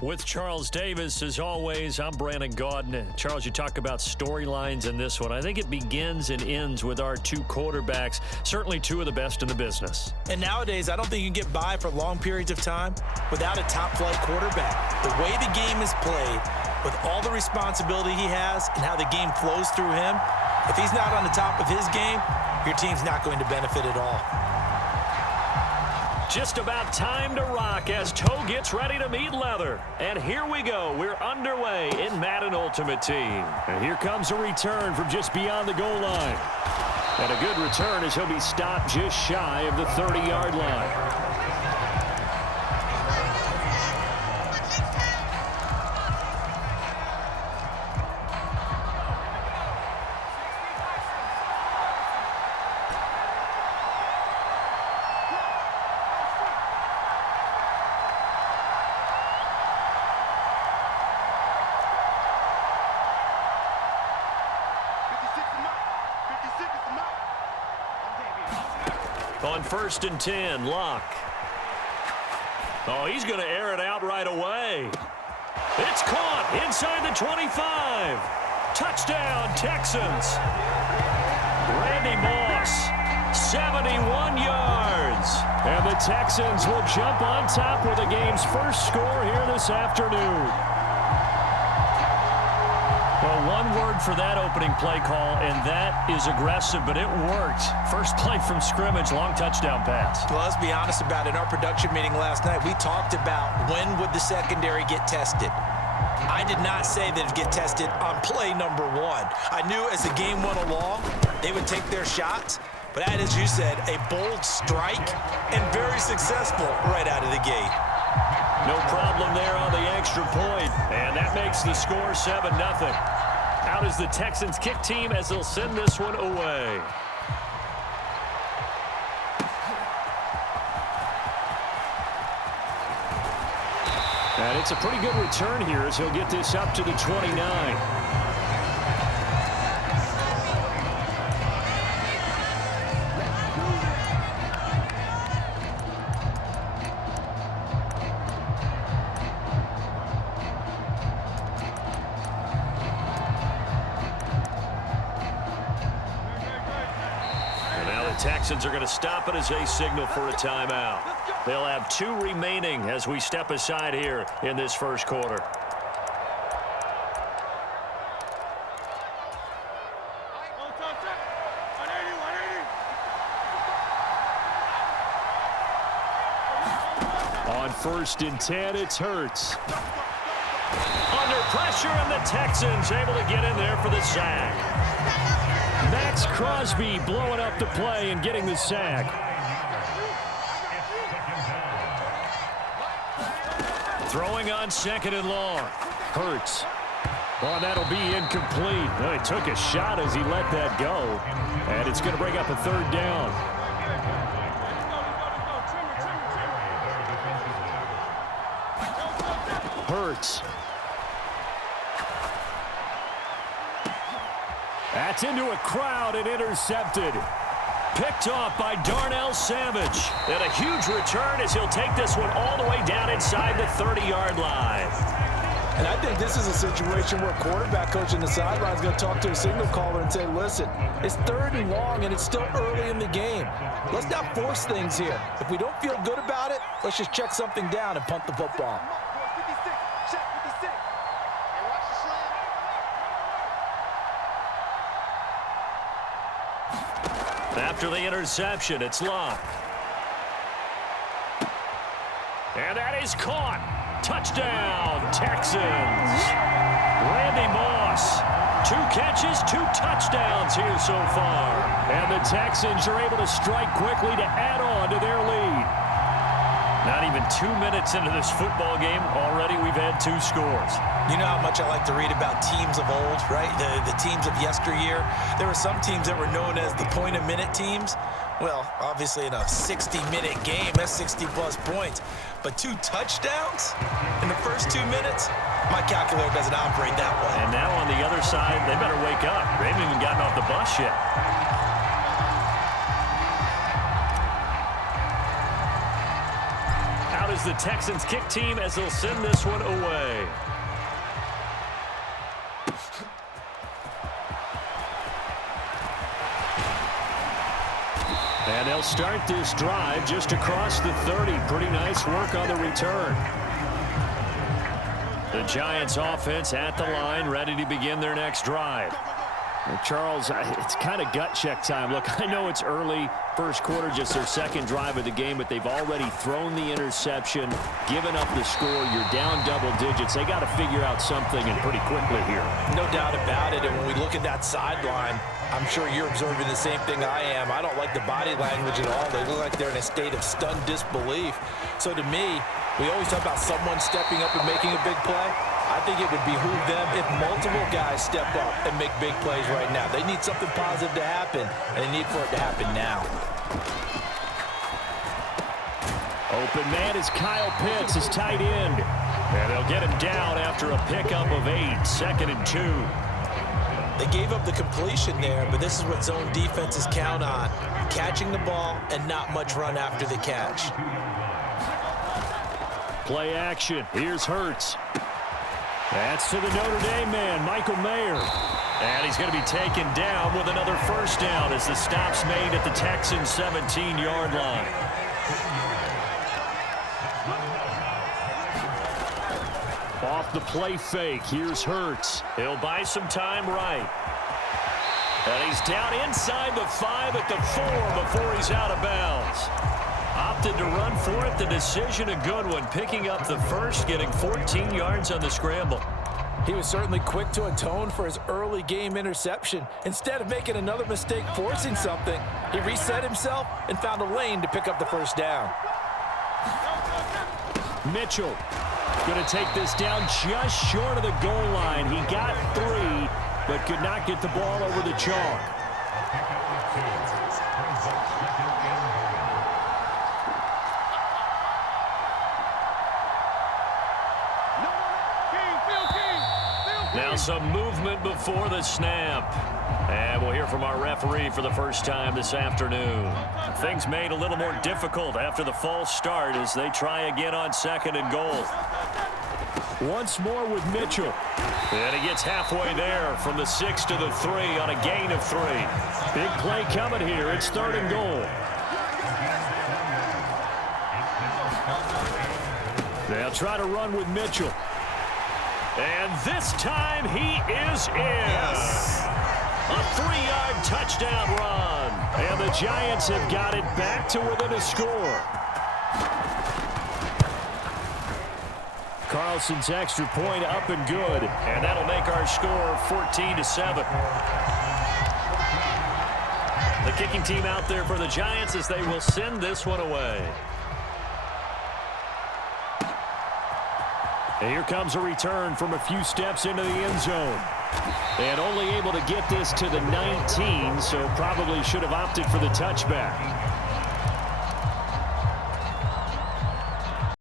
With Charles Davis, as always, I'm Brandon Gaudin. Charles, you talk about storylines in this one. I think it begins and ends with our two quarterbacks, certainly two of the best in the business. And nowadays, I don't think you can get by for long periods of time without a top-flight quarterback. The way the game is played, with all the responsibility he has and how the game flows through him, if he's not on the top of his game, your team's not going to benefit at all. Just about time to rock as toe gets ready to meet leather. And here we go. We're underway in Madden Ultimate Team. And here comes a return from just beyond the goal line. And a good return as he'll be stopped just shy of the 30-yard line. On 1st and 10, Locke. Oh, he's going to air it out right away. It's caught inside the 25. Touchdown, Texans. Randy Moss, 71 yards. And the Texans will jump on top with the game's first score here this afternoon. Well, one word for that opening play call, and that is aggressive, but it worked. First play from scrimmage, long touchdown pass. Well, let's be honest about it. In our production meeting last night, we talked about when would the secondary get tested. I did not say that it'd get tested on play number one. I knew as the game went along, they would take their shots. But that, as you said, a bold strike and very successful right out of the gate. No problem there on the extra point, and that makes the score 7-0. Out is the Texans kick team as they'll send this one away. And it's a pretty good return here as he'll get this up to the 29. Texans are going to stop it as they signal for a timeout. They'll have 2 remaining as we step aside here in this first quarter. On 1st and 10, it's Hurts. Under pressure, and the Texans able to get in there for the sack. Max Crosby blowing up the play and getting the sack. Throwing on 2nd and long. Hurts. Oh, that'll be incomplete. Oh, he took a shot as he let that go. And it's going to bring up a 3rd down. Hurts. That's into a crowd and intercepted. Picked off by Darnell Savage. And a huge return as he'll take this one all the way down inside the 30-yard line. And I think this is a situation where quarterback coach in the sideline is going to talk to a signal caller and say, listen, it's 3rd and long and it's still early in the game. Let's not force things here. If we don't feel good about it, let's just check something down and punt the football. After the interception, it's Locke. And that is caught. Touchdown, Texans. Randy Moss. 2 catches, 2 touchdowns here so far. And the Texans are able to strike quickly to add on to their lead. Not even 2 minutes into this football game, already we've had 2 scores. You know how much I like to read about teams of old, right? The teams of yesteryear. There were some teams that were known as the point-a-minute teams. Well, obviously in a 60-minute game, that's 60-plus points. But 2 touchdowns in the first 2 minutes? My calculator doesn't operate that way. And now on the other side, they better wake up. They haven't even gotten off the bus yet. is the Texans kick team as they'll send this one away. And they'll start this drive just across the 30. Pretty nice work on the return. The Giants offense at the line, ready to begin their next drive. Well, Charles, it's kind of gut check time. Look, I know it's early, first quarter, just their second drive of the game, but they've already thrown the interception, given up the score. You're down double digits. They got to figure out something, and pretty quickly here. No doubt about it. And when we look at that sideline, I'm sure you're observing the same thing I am. I don't like the body language at all. They look like they're in a state of stunned disbelief. So to me, we always talk about someone stepping up and making a big play. I think it would behoove them if multiple guys step up and make big plays right now. They need something positive to happen, and they need for it to happen now. Open man is Kyle Pitts, his tight end. And they'll get him down after a pickup of 8, 2nd and 2. They gave up the completion there, but this is what zone defenses count on. Catching the ball and not much run after the catch. Play action. Here's Hurts. That's to the Notre Dame man, Michael Mayer. And he's going to be taken down with another first down as the stop's made at the Texans' 17-yard line. Off the play fake, here's Hurts. He'll buy some time right. And he's down inside the 5 at the 4 before he's out of bounds. Opted to run for it. The decision a good one. Picking up the first, getting 14 yards on the scramble. He was certainly quick to atone for his early game interception. Instead of making another mistake forcing something, he reset himself and found a lane to pick up the first down. Mitchell going to take this down just short of the goal line. He got 3, but could not get the ball over the chalk. Now some movement before the snap. And we'll hear from our referee for the first time this afternoon. Things made a little more difficult after the false start as they try again on 2nd and goal. Once more with Mitchell. And he gets halfway there from the 6 to the 3 on a gain of 3. Big play coming here. It's 3rd and goal. They'll try to run with Mitchell. And this time he is in. Yes. A 3-yard touchdown run. And the Giants have got it back to within a score. Carlson's extra point up and good. And that'll make our score 14-7. The kicking team out there for the Giants as they will send this one away. And here comes a return from a few steps into the end zone. And only able to get this to the 19, so probably should have opted for the touchback.